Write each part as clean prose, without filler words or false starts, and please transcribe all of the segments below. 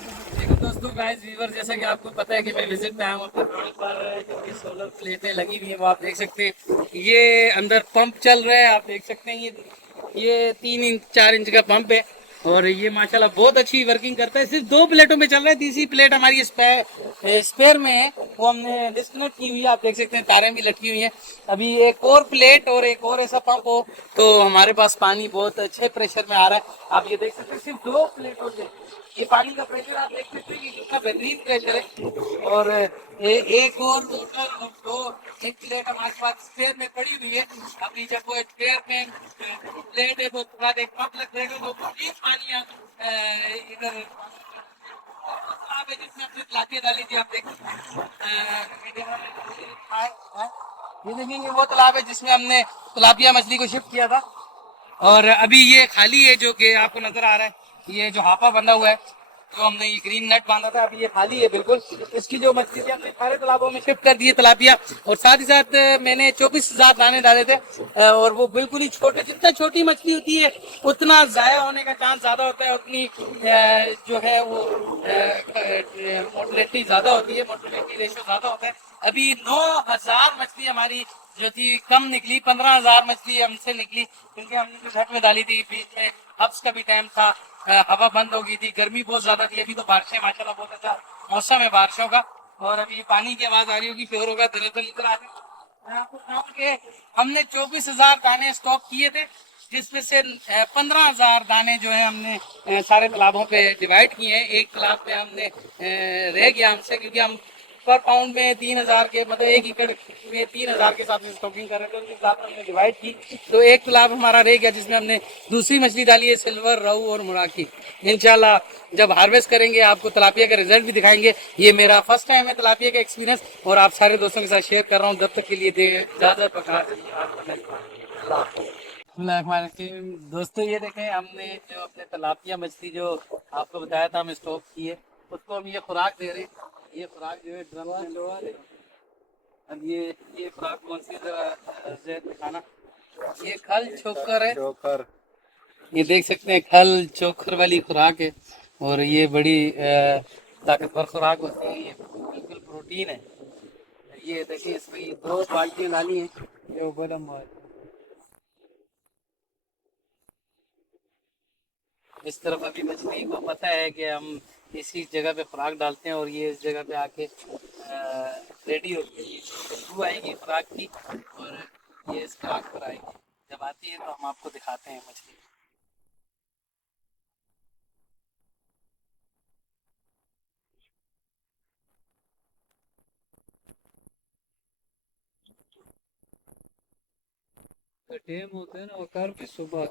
देखो दोस्तों, guys viewer, जैसा कि आपको पता है कि मैं विजिट पे आया हूँ अपने प्लांट पर, जो कि सोलर प्लेटें लगी हुई हैं वो आप देख सकते हैं। ये अंदर पंप चल रहा है, आप देख सकते हैं। ये 3 इंच 4 इंच का पंप है और ये माशाल्लाह बहुत अच्छी वर्किंग करता है। सिर्फ 2 प्लेटों में चल रहा है, तीसरी प्लेट हमारी स्पेयर में है, वो हमने डिस्कनेक्ट की हुई है। आप देख सकते हैं तारें भी लटकी हुई हैं। अभी एक और प्लेट और एक और ऐसा पंप हो तो हमारे पास पानी बहुत अच्छे प्रेशर में आ रहा है। आप ये देख सकते हैं, सिर्फ 2 प्लेटों से ये पानी का प्रेशर आप देख सकते हैं कि कितना बेहतरीन प्रेशर है। और एक और मोटर और एक प्लेट हमारे पास स्पेयर में पड़ी हुई है। अभी जब वो स्पेयर में प्लेट है वो बाद एक पंप लग जाएगा, वो पूरी पानी इधर तालाब है जिसमें हमने तलापियां डाली थी। आप देख ये देखेंगे, वो तालाब है जिसमें हमने तलापिया मछली को शिफ्ट किया था। और अभी ये खाली है, जो कि आपको नजर आ रहा है। ये जो हापा बंधा हुआ है, जो हमने ये ग्रीन नेट बांधा था, अभी ये खाली है बिल्कुल। इसकी जो मछली थी हमने सारे तालाबों में शिफ्ट कर दी है तलापिया। और साथ ही साथ मैंने 24,000 दाने डाले थे। और वो बिल्कुल ही छोटे, जितना छोटी मछली होती है उतना जाया होने का चांस ज्यादा होता है, उतनी जो है वो मोटिलिटी ज्यादा होती है, मोटिलिटी रेशो ज्यादा होता है। अभी 9,000 मछली हमारी जो थी कम निकली, 15,000 मछली हमसे निकली, क्योंकि हमने जो घर में डाली थी। बीच में हब्स का भी टाइम था, हवा बंद हो गई थी, गर्मी बहुत ज्यादा थी। अभी तो बारिशें माशाल्लाह बहुत अच्छा मौसम है बारिशों का। और अभी पानी की आवाज आ रही होगी, शोर होगा, दरअसल निकल आ रही है। मैं आपको बताऊं कि हमने 24,000 दाने स्टॉक किए थे, जिसमें से 15,000 दाने जो है हमने सारे तालाबों पे डिवाइड किए हैं। एक तालाब पे हमने रह गया हमसे, क्योंकि हम पर पाउंड में 3,000 के, मतलब 1 एकड़ में 3,000 के हिसाब से स्टॉकिंग कर रहे थे। उनके हिसाब से हमने डिवाइड की, तो एक तालाब हमारा रह गया जिसमें हमने दूसरी मछली डाली है, सिल्वर, रहू और मुराकी। इंशाल्लाह जब हार्वेस्ट करेंगे आपको तलापिया का रिजल्ट भी दिखाएंगे। ये मेरा फर्स्ट टाइम है तलापिया का एक्सपीरियंस, और आप सारे दोस्तों के साथ शेयर कर रहा हूँ। जब तक के लिए दे इजाजत, दोस्तों ये देखें, हमने जो अपने तलापिया मछली जो आपको बताया था हम स्टॉक किए, उसको हम ये खुराक दे रहे हैं। ये खुराक जो है ड्रम में लोहा है। अब ये खुराक कौन सी दिखाना, ये खल छोकर है, चोकर। ये देख सकते हैं, खल चोकर वाली खुराक है। और ये बड़ी ताकतवर खुराक होती है, ये बिल्कुल प्रोटीन है। ये देखिए, इसमें 2 बाल्टियाँ डाली हैं। ये ऊपर हम इस तरफ अभी मछली को पता है कि हम इसी जगह पे खुराक डालते हैं, और ये इस जगह पे आके रेडी होती है। खुशबू आएगी खुराक की, और ये इस खुराक पर आएगी। जब आती है तो हम आपको दिखाते हैं मछली। तो टाइम होता है ना, वो कर भी सुबह,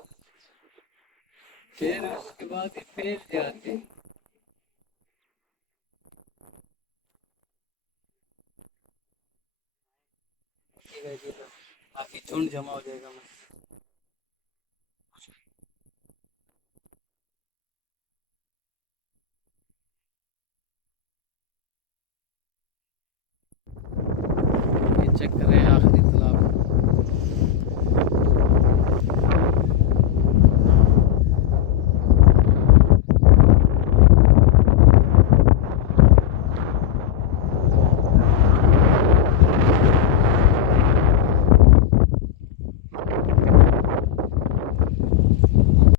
फिर उसके बाद ही फैल जाते हैं। बाकी झुंड जमा हो जाएगा। ये चेक करें